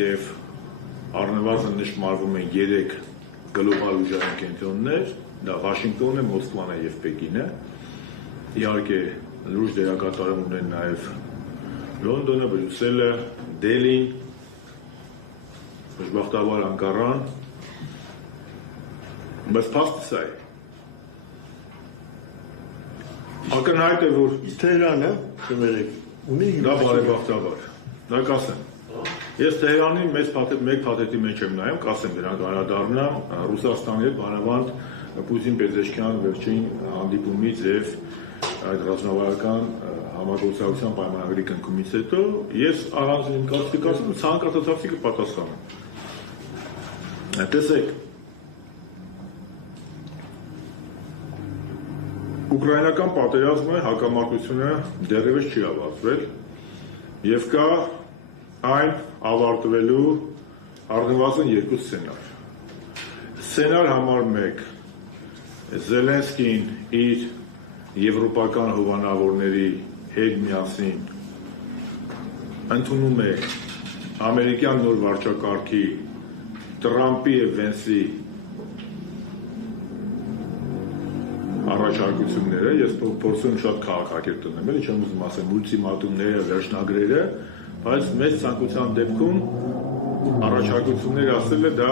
Եվ առնվազն նշմարվում են 3 գլոբալ ուժային կենտրոններ, դա Վաշինգտոնը, Մոսկվան եւ Պեկինը։ Իհարկե լուրջ դերակատարում ունեն նաեւ Լոնդոնը, Բրյուսելը, Դելին, դժբախտաբար Անկարան, բայց փաստը սա է։ Ակնհայտ է, որ Թեհրանը ունի դա բարեբախտաբար, դա կասեմ։ Ես Թեհրանի մեկ փաթեթի մեջ եմ նայում, կասեմ դրանք անդրադառնամ Ռուսաստանի հետ բանավանդ Պուտին Պետեշքյան վերջին հանդիպումից եւ այդ ռազմավարական համագործակցության պայմանագրի կնքումից հետո ես առանձին կասկածում ցանկացածի կպատասխանեմ։ Տեսեք, ուկրաինական պատերազմը, հակամարտությունը դեռևս չի ավարտվել եւ կա այն ավարտվելու առնվազն 2 սցենար։ Սցենար համար 1. Զելենսկին իր եվրոպական հովանավորների հետ միասին ընդունում է ամերիկյան նոր վարչակարգի Տրամպի եւ Վենսի առաջարկությունները, ես փորձում շատ քաղաքակիրթ տնեմ, էլի չեմ ուզում ասեմ ուլտիմատումները, վերջնագրերը, բայց մեծ ցանկության դեպքում առաջարկությունները ասելը դա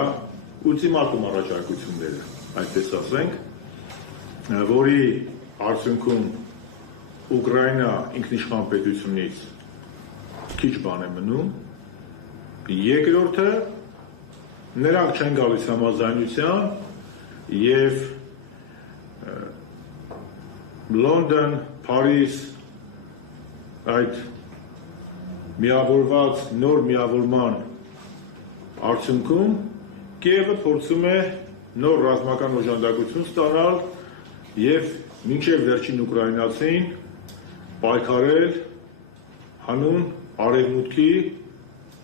ուլտիմատում առաջարկությունները, այդպես ասենք, որի արդյունքում Ուկրաինա ինքնիշխան պետությունից քիչ բան է մնում։ Երկրորդը նրանք չեն գալիս համաձայնության եւ Լոնդոն, Փարիզ այդ միավորված նոր միավորման արդյունքում Կիևը փորձում է նոր ռազմական օժանդակություն ստանալ եւ մինչեւ վերջին ուկրաինացին պայքարել հանուն արևմուտքի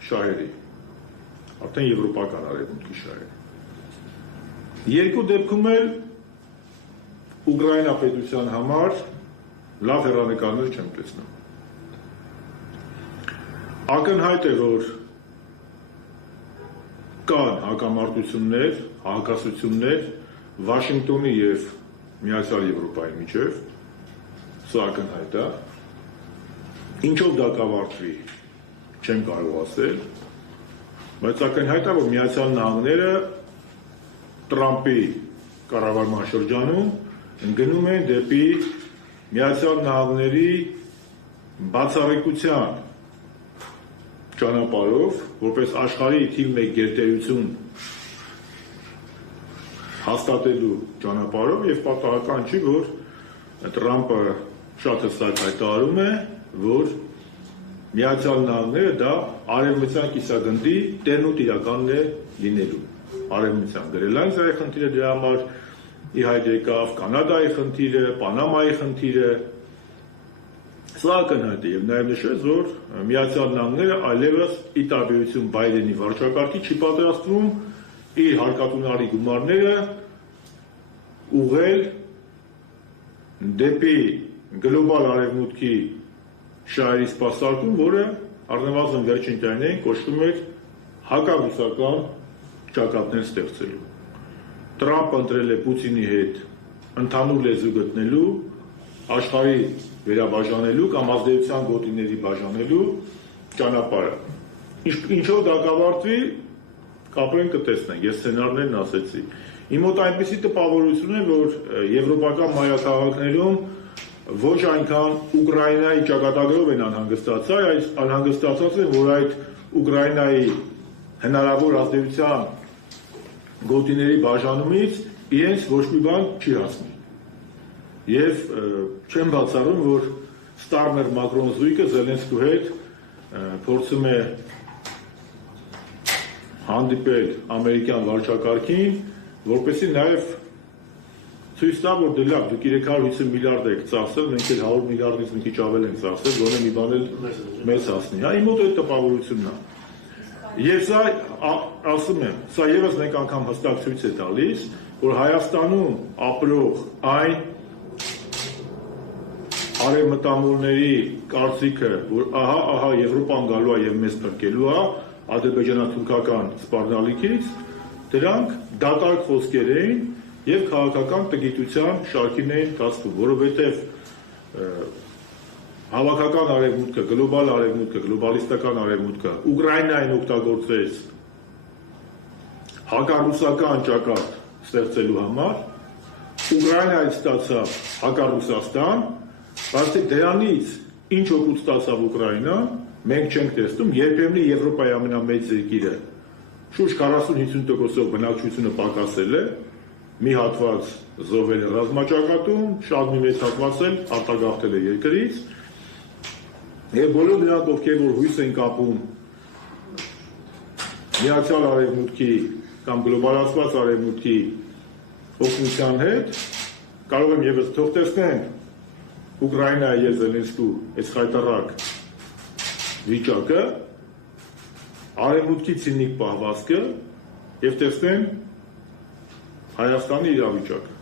շահերի, արդեն եվրոպական արևմուտքի շահերի։ Երկու դեպքում էլ Ուկրաինա պետության համար լավ հեռանկարներ չեմ տեսնում։ Ակնհայտ է, որ կան հակամարտություններ, հակասություններ Վաշինգտոնի եւ Միացյալ Եվրոպայի միջև, սա ակնհայտ է։ Ինչով դա կավարտվի, չեմ կարող ասել, բայց ակնհայտ է, որ Միացյալ Նահանգները Տրամպի կառավարման շրջանում գնում են դեպի Միացյալ Նահանգների բացառիկության ճանապարհով, որպես աշխարհի թիվ 1 գերտերություն հաստատելու ճանապարհով եւ պատահական չի, որ Տրամպը շատ հստակ հայտարարում է, որ Միացյալ Նահանգները դա արևմտյան կիսագնդի տերն ու տիրականն է լինելու։ Արևմտյան Գրելանդիայի խնդիրը դրա համար ի հայտ եկավ, Կանադայի խնդիրը, Պանամայի խնդիրը, սա ակնհայտ է եւ նաեւ նշեց, որ Միացյալ Նահանգները այլևս ի տարբերություն Բայդենի վարչակարգի չի պատրաստվում իր հարկատունարի գումարները ուղղել դեպի գլոբալ արևմուտքի շահերի սպասարկում, որը առնվազն վերջին տարիներին կոչվում էր հակառուսական ճակատներ ստեղծելու։ Տրամպը ընտրել է Պուտինի հետ ընդհանուր լեզու գտնելու, աշխարհի վերաբաժանելու կամ ազդեցության գոտիների բաժանելու ճանապարհը։ Ինչով դա կավարտվի, կապրեն կտեսնենք, ես սցենարներն ասեցի։ Իմ մոտ այնպիսի տպավորություն է, որ եվրոպական մայրաքաղաքներում ոչ այնքան Ուկրաինայի ճակատագրով են անհանգստացած, այլ անհանգստացած են, որ այդ Ուկրաինայի հնարավոր ազդեցության գոտիների բաժանումից իրենց ոչ մի բան չի հասնի։ Եվ չեմ բացառում, որ Ստարմեր Մակրոն զույգը Զելենսկու հետ փորձում է հանդիպել ամերիկյան վարչակարգին, որպեսզի նաև ցույց տա, որ դե լավ, դուք 350 միլիարդ եք ծախսել, մենք էլ 100 միլիարդից մի քիչ ավել ենք ծախսել, գոնե մի բան էլ մեզ հասնի։ Հա, իմ մոտ այդ տպավորությունն է։ Եվ սա ասում եմ, սա եւս մեկ անգամ հստակ ցույց է տալիս, որ Հայաստանում ապրող այն արևմտամոլների կարծիքը, որ ահա Եվրոպան գալու է եւ մեզ փրկելու է ադրբեջանա-թուրքական սպառնալիքից, դրանք դատարկ խոսքեր էին եւ քաղաքական տգիտության շարքին էին կասվում, որովհետեւ հավաքական արևմուտքը, գլոբալ արևմուտքը, գլոբալիստական արևմուտքը Ուկրաինային օգտագործեց հակառուսական ճակատ ստեղծելու համար, Ուկրաինայից ստացավ հակառուսաստան, բայց դրանից ինչ օգուտ ստացավ Ուկրաինան, մենք չենք տեսնում, երբեմն Եվրոպայի ամենամեծ երկիրը շուրջ 40-50%-ով բնակչությունը պակասել է, մի հատված զոհվել է ռազմաճակատում, շատ մի մեծ հատված էլ արտագաղթել է երկրից, եւ բոլոր նրանք, ովքեր որ հույս են կապում միացյալ արևմուտքի կամ գլոբալացված արևմուտքի օգնության հետ, կարող եմ եւս թող տեսնենք Ուկրաինայի եւ Զելենսկու այս խայտարակ վիճակը, արևմուտքի ցինիկ պահվածքը եւ տեսնեն Հայաստանի իրավիճակը։